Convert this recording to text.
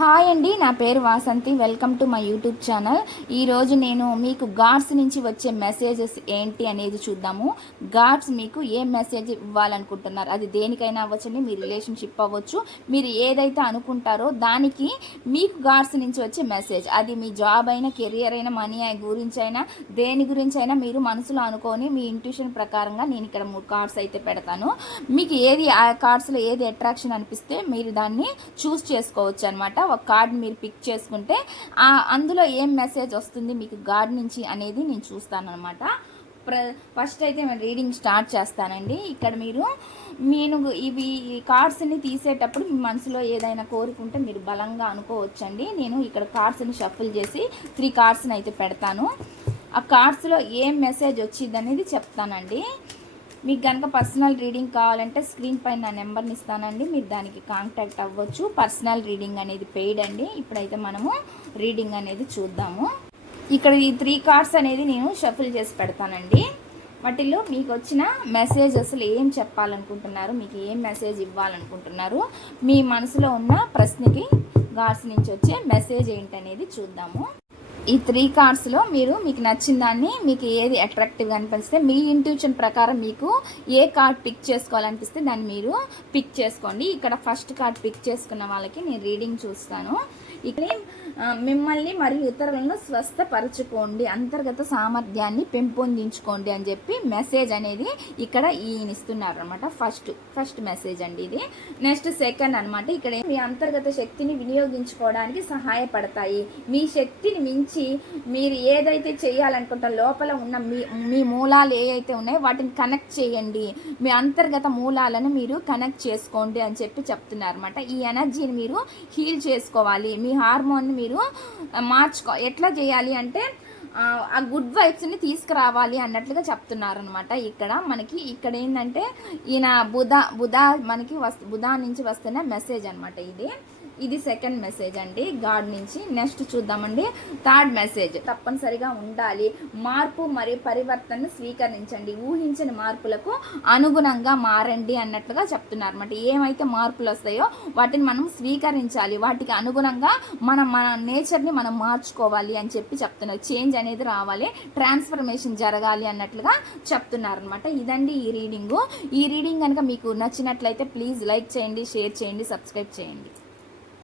Hi అండి నా పేరు Vasanthi. Welcome to my YouTube channel. ఈరోజు నేను మీకు గాడ్స్ నుంచి వచ్చే మెసేజెస్ ఏంటి అనేది చూద్దాము. గాడ్స్ మీకు ఏ మెసేజ్ ఇవ్వాలనుకుంటున్నారు? అది దేనికైనా అవ్వచ్చండి మీ రిలేషన్షిప్ అవ్వచ్చు. మీరు ఏదైతే అనుకుంటారో దానికి మీకు గాడ్స్ నుంచి వచ్చే మెసేజ్. అది మీ జాబ్ అయినా కెరియర్ అయినా మనీ గురించి అయినా దేని గురించి అయినా మీరు మనసులో అనుకొని మీ ఇంట్యూషన్ ప్రకారంగా నేను ఇక్కడ మూడు కార్డ్స్ అయితే పెడతాను. మీకు ఏది ఆ కార్డ్స్లో ఏది అట్రాక్షన్ అనిపిస్తే మీరు దాన్ని చూస్ చేసుకోవచ్చు అనమాట ఒక కార్డ్ మీరు పిక్ చేసుకుంటే అందులో ఏం మెసేజ్ వస్తుంది మీకు గాడ్ నుంచి అనేది నేను చూస్తాను అనమాట ప్ర ఫస్ట్ అయితే నేను రీడింగ్ స్టార్ట్ చేస్తానండి. ఇక్కడ మీరు నేను ఇవి కార్డ్స్ని తీసేటప్పుడు మీ మనసులో ఏదైనా కోరుకుంటే మీరు బలంగా అనుకోవచ్చండి. నేను ఇక్కడ కార్డ్స్ని షఫుల్ చేసి త్రీ కార్డ్స్ని అయితే పెడతాను. ఆ కార్డ్స్లో ఏం మెసేజ్ వచ్చింది అనేది చెప్తానండి. మీకు కనుక పర్సనల్ రీడింగ్ కావాలంటే స్క్రీన్ పైన నా నెంబర్ని ఇస్తానండి. మీరు దానికి కాంటాక్ట్ అవ్వచ్చు. పర్సనల్ రీడింగ్ అనేది పెయిడ్ అండి. ఇప్పుడైతే మనము రీడింగ్ అనేది చూద్దాము. ఇక్కడ ఈ త్రీ కార్డ్స్ అనేది నేను షఫుల్ చేసి పెడతానండి. వాటిల్లో మీకు వచ్చిన మెసేజ్ అసలు ఏం చెప్పాలనుకుంటున్నారు మీకు ఏం మెసేజ్ ఇవ్వాలనుకుంటున్నారు మీ మనసులో ఉన్న ప్రశ్నకి గాడ్స్ నుంచి వచ్చే మెసేజ్ ఏంటనేది చూద్దాము. ఈ త్రీ కార్డ్స్లో మీరు మీకు నచ్చిన దాన్ని మీకు ఏది అట్రాక్టివ్గా అనిపిస్తే మీ ఇంట్యూషన్ ప్రకారం మీకు ఏ కార్డ్ పిక్ చేసుకోవాలనిపిస్తే దాన్ని మీరు పిక్ చేసుకోండి. ఇక్కడ ఫస్ట్ కార్డ్ పిక్ చేసుకున్న వాళ్ళకి నేను రీడింగ్ చూస్తాను. ఇక్కడ మిమ్మల్ని మరియు ఇతరులను స్వస్థపరచుకోండి. అంతర్గత సామర్థ్యాన్ని పెంపొందించుకోండి అని చెప్పి మెసేజ్ అనేది ఇక్కడ ఈయన ఇస్తున్నారు అనమాట ఫస్ట్ ఫస్ట్ మెసేజ్ అండి ఇది. నెక్స్ట్ సెకండ్ అనమాట ఇక్కడ మీ అంతర్గత శక్తిని వినియోగించుకోవడానికి సహాయపడతాయి. మీ శక్తిని మించి మీరు ఏదైతే చేయాలనుకుంటారో లోపల ఉన్న మీ మీ మూలాలు ఏవైతే ఉన్నాయో వాటిని కనెక్ట్ చేయండి. మీ అంతర్గత మూలాలను మీరు కనెక్ట్ చేసుకోండి అని చెప్పి చెప్తున్నారు అనమాట ఈ ఎనర్జీని మీరు హీల్ చేసుకోవాలి. మీ హార్మోన్ని మీరు మార్చుకో ఎట్లా చేయాలి అంటే ఆ గుడ్ వైబ్స్ని తీసుకురావాలి అన్నట్లుగా చెప్తున్నారు అనమాట ఇక్కడ. మనకి ఇక్కడ ఏంటంటే ఈయన బుధ బుధ మనకి వస్తు బుధ నుంచి వస్తున్న మెసేజ్ అనమాట ఇది. ఇది సెకండ్ మెసేజ్ అండి. గాడ్ నుంచి నెక్స్ట్ చూద్దామండి. థర్డ్ మెసేజ్ తప్పనిసరిగా ఉండాలి. మార్పు మరియు పరివర్తనను స్వీకరించండి. ఊహించిన మార్పులకు అనుగుణంగా మారండి అన్నట్లుగా చెప్తున్నారు అనమాట ఏమైతే మార్పులు వస్తాయో వాటిని మనం స్వీకరించాలి. వాటికి అనుగుణంగా మనం మన నేచర్ని మనం మార్చుకోవాలి అని చెప్పి చెప్తున్నారు. చేంజ్ అనేది రావాలి. ట్రాన్స్ఫర్మేషన్ జరగాలి అన్నట్లుగా చెప్తున్నారనమాట ఇదండి ఈ రీడింగు ఈ రీడింగ్ కనుక మీకు నచ్చినట్లయితే ప్లీజ్ లైక్ చేయండి షేర్ చేయండి సబ్స్క్రైబ్ చేయండి.